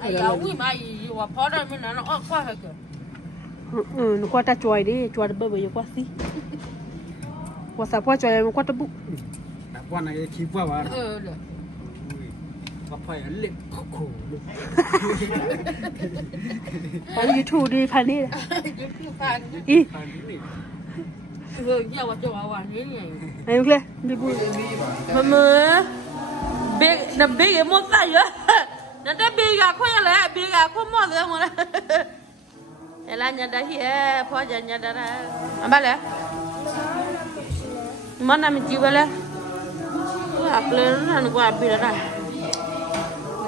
哎呀，为嘛我跑到没拿那二块那个？nó qua ta chuối đi chuối bơ bơ qua xí qua sao qua chuối qua ta bụng qua này chỉ qua vào được. và phải lệ khổ luôn phải YouTube đi phải đi đi giờ vào chỗ vào như này này ok đi bui mama big na big em muốn tay á na đã big à khoe lại big à không mua được mà là nhà đây hè phó nhà đây à ba lẽ món nào mình chịu ba lẽ học lên nó ăn qua bì ra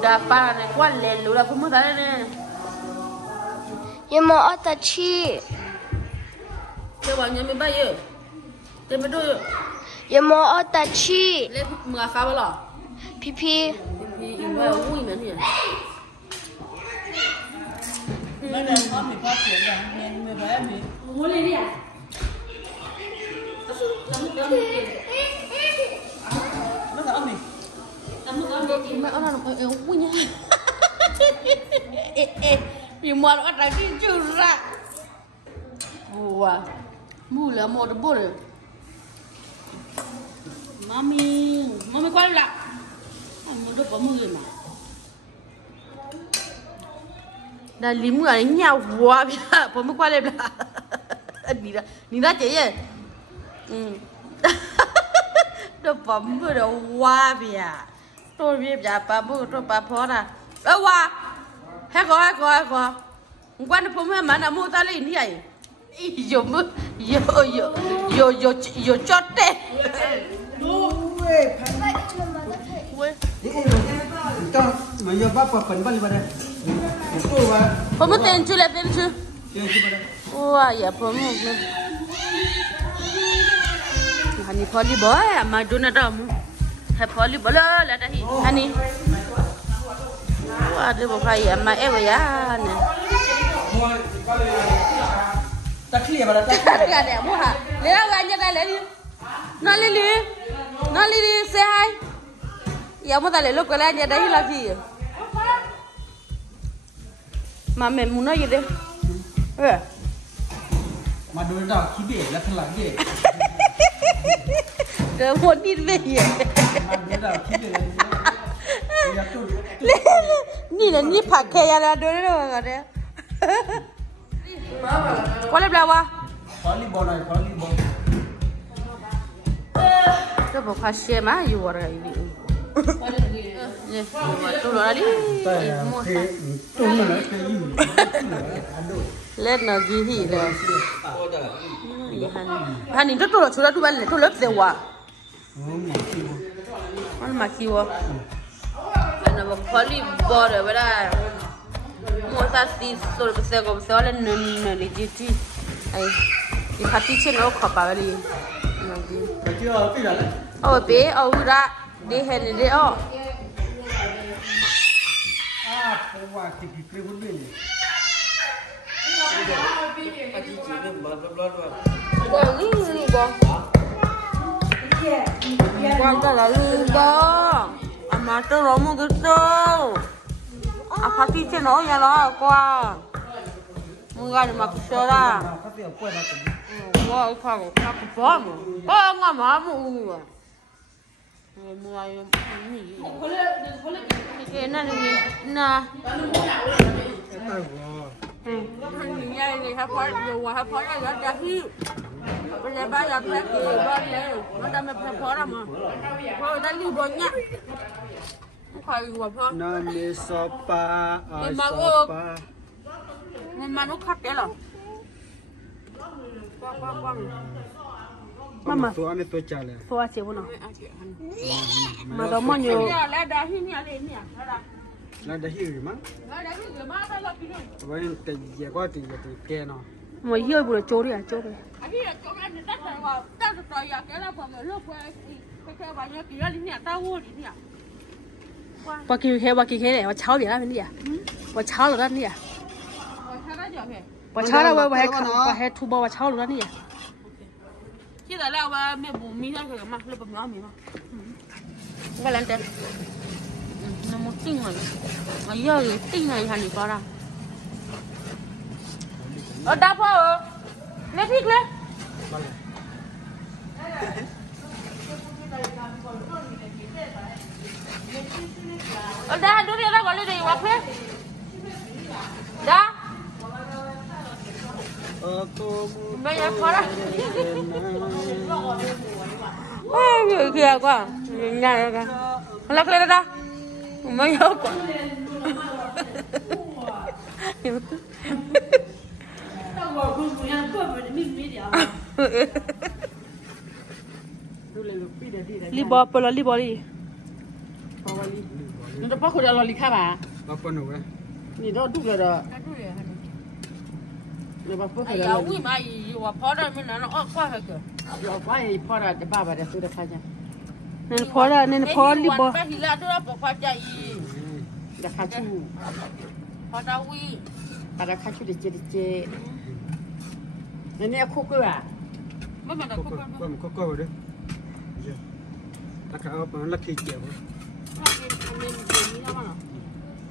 đã ba này qua lên lúa là không mua thấy nè nhưng mà ở tại chi cái bọn nhà mình bay rồi cái mấy đôi nhưng mà ở tại chi lấy mưa khá bao lọ pi pi thì mà vui nữa nhỉ mấy lần có mình phát triển rồi mình phải em mình muốn lên đi à nó sợ mình mà ông nào nó vui nha vì mà nó đang đi chơi ra wow mua là mua được bột rồi mami quay lại mua được có 10 mà đã liếm người đánh nhau quá bây giờ phải mới quay lên là đi ra chị ơi nó bấm vừa đầu qua bây giờ tôi biết giờ bà bố tôi bà phó ra đâu qua hết coi quan được không mà nào mua ta lên như vậy yo chót đấy mà giờ bác phần bên đây không có tiền chưa tiền chưa wow ya không có hani phali boy mà đun ada mu hay phali boy là đây hani wow đây bộ phải mà em vậy nè ta kia mà ta cái này mua hả lấy ra anh ra lấy đi nó đi xe hai giờ mua ta lấy lúc cái này anh đấy là gì mà mẹ muốn nói gì đây mà đối đầu khí bể là thằng láng gì cái muốn đi về mà đối đầu khí bể là ni là ni phải khe là đối đâu rồi đấy có lên đâu à volleyball này volleyball cái bộ khá xe mà yêu rồi đi tôi nói đi lên là gì thì là anh nhìn tôi là chú đã tôi bán tôi lớp dẻo à anh mà kêu anh là một volleyball rồi vậy đó mua sa xí rồi cái xe gồm xe lên nền đi chi ai thì phát triển nó khó bảo đi bé ra đi hết đi ô qua thì cái vấn đề này quan ta là đó mà tôi nói một cái đâu phát triển nó nhà nó qua mua cái mà cái ra qua qua qua bỏ mà ngon mà mua cái này nè này hấp phở dù hấp phở là ra hiu bây giờ ba giờ phép thì ba giờ nó đâm hấp phở ra mà thôi đã lưu rồi nhá không phải quả phở nani sopa mà nó khắc cái là mama số anh tôi trả lại số chị vô nào mà đó bao nhiêu là đã hiu nhá lên nhá là đã hiểu mà vậy thì giờ qua thì kia nó mà hiu vừa trốn đi à trốn đi bà kêu này bà cháu gì đó mình đi à bà cháu rồi đó đi à bà cháu là bà hay thu bao bà cháu rồi đó đi à chứ là lao mẹ bù mi thôi mà lúc bấm nó mi mà cái lần trên nó một tinh rồi mà giờ cái tinh này hành có ra ở đáp vào lấy thịt lên ở đây đứa ra gọi lên đi hoặc hết đã bây giờ có đó người kia quá nhà này lắc lên đó mấy hộp libo pala libo đi nó đã bắt được lì khá bà apa nu eh nhìn đó đúc rồi đó rồi bắt được ai rồi giáo mà yêu phó đó mình nó quá hay cơ rồi quá thì phò ra để bà để tôi đã khai nha nên phó là nên phó libo phải là đó bỏ qua chạy đã khai chú phó đâu quy bà đã khai chú để chơi nên này khô cơ à mấy mà kok kok deh tak apa laki je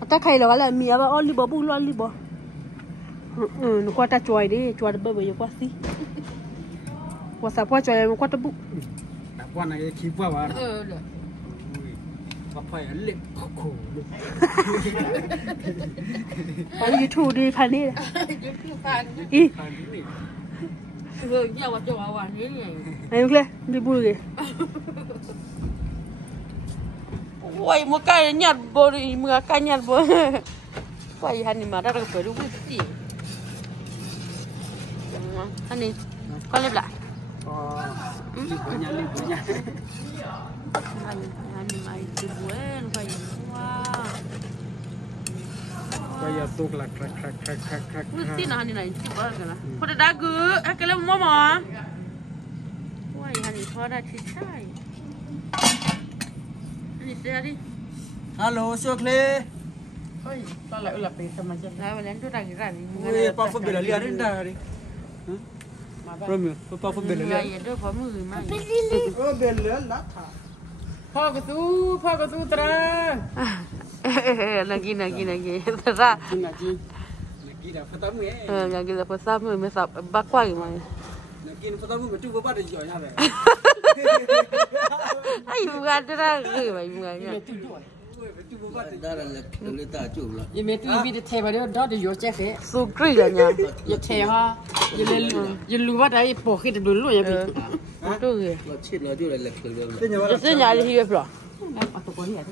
ta khai là là mía bà on libo bu lon libo nó qua ta chuối đi chuối bơ bơ quá xí qua sao qua chuối qua ta bu tak puan ai ki puan ba apa ya lek koko phải YouTube đi phản đi ý giờ vào chỗ vào như này này ok đi bùi kì quay một cái nhặt bò đi một cái nhặt bò quay hành mà ra được phải đúng gì anh đi con lên lại libunya anh mày từ buổi quay wow kayak tuk lah krak mesti nah ini nanti baru kan pada dagu kalau mama wah ini pada cicai ini sehari halo Syokle ôi ta lại là bị sao mà chết lah balen tu lagi kan oi apa bela liar dah ni Romeo apa bela liar ya tu kamu mai oh bela lah tha พ่อกระตู้ตรา lagi terang lagi dah pertama lagi dah pasal masa bakwa gimana lagi pertama betul bapak dah jual apa ai bukan terang mai bukannya betul bapak dah dah jual lah ya mẹ tôi bị thế vào đó để vô chết hết sukri lah nya ya thế ha ya lu vào đây bỏ khi được luôn ya bị tu ke lo chết lo jual lek jual jadi nyari hidup lah atau kau lihat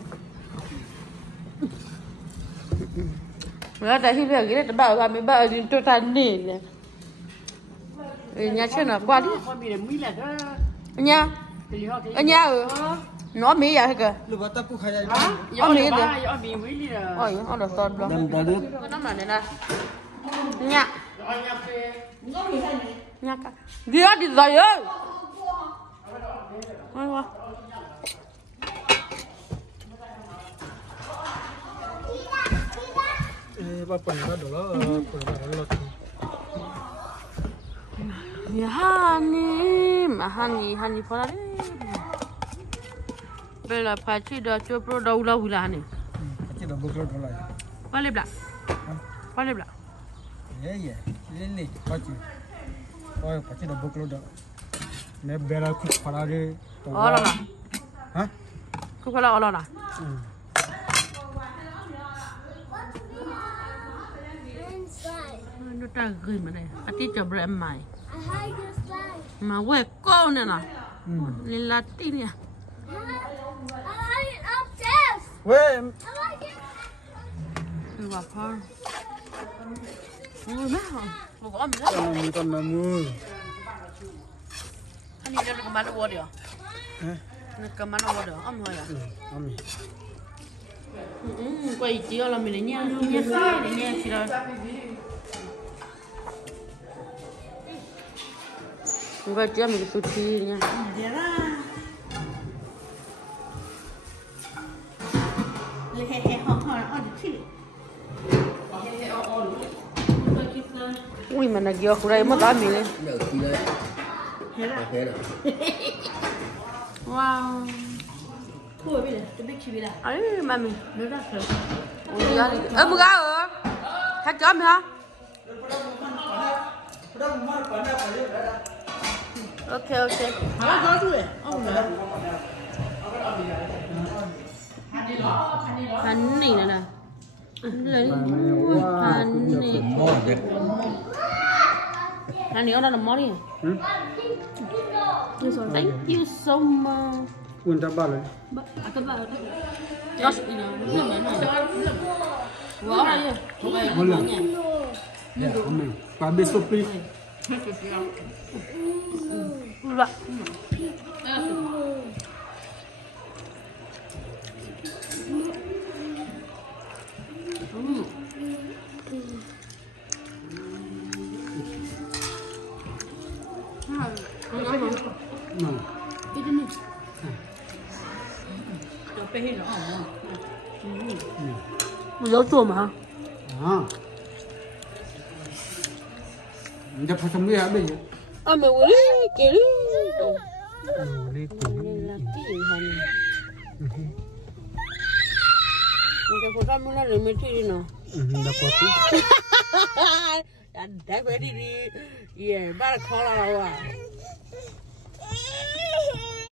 Mereka dah hidup lagi, dah bawa kami bawa di total ni. Nya cina kuat ni. kau bị mũi là đó Nya, thì họ cái nya, nó mi ya ke? lu bata pu khaya ya ya bị mũi đi rồi Oh, ya, ada sod belum. dan tadi Nama ni lah. Nya, nya kan. Dia di saya. Ayo. bapak ni dah lah lo Ya hani pula ni. Bela paci dah cuba dah ulah ni. Pakai dah buklo dolar. Balik belak. Balik belak. Ya. Ini pakai. Oh, pakai dah buklo dah. Ne bela ku pada ke. Oh lah. Hah? Ku kalau Allah lah. Nó ta gửi mà đây, à tí cho bữa em mày, mà quê con này nè, lên Latin nha. Weh, Cứ vào con, ôi má hả, một con nữa. minta namu. Anh đi cho nó cầm bát uống được, nó cầm bát uống được, ông thôi à? Ami. Quay chiếu là mình nha, nha chị rồi. Quay chiếu mình sushi nha. Ui mà nó giọt đây mất đá mình lên. Wow. Cua bây giờ, tôi biết chi bây giờ. ấy mami Nó ra rồi. bữa gà ở thắt chấm hả ok ok Nó có chứ. Ông nữa. hành này nè lấy hành này hành này ở đâu làm món đi thank you so much Unta bala. Cái bà. Đó. Wow này. Hola. Ya, amen. Pa beso please. Dạ. No. Dấu chùm hả? Ah. Nda pasamu ya be. Mày uống kì đi. Ni ku. Là cái gì hả? Mình phải làm nó rồi mới chơi nó. Da kopi. Anh đã phải đi đi. Yeah, ba là khó là đâu à?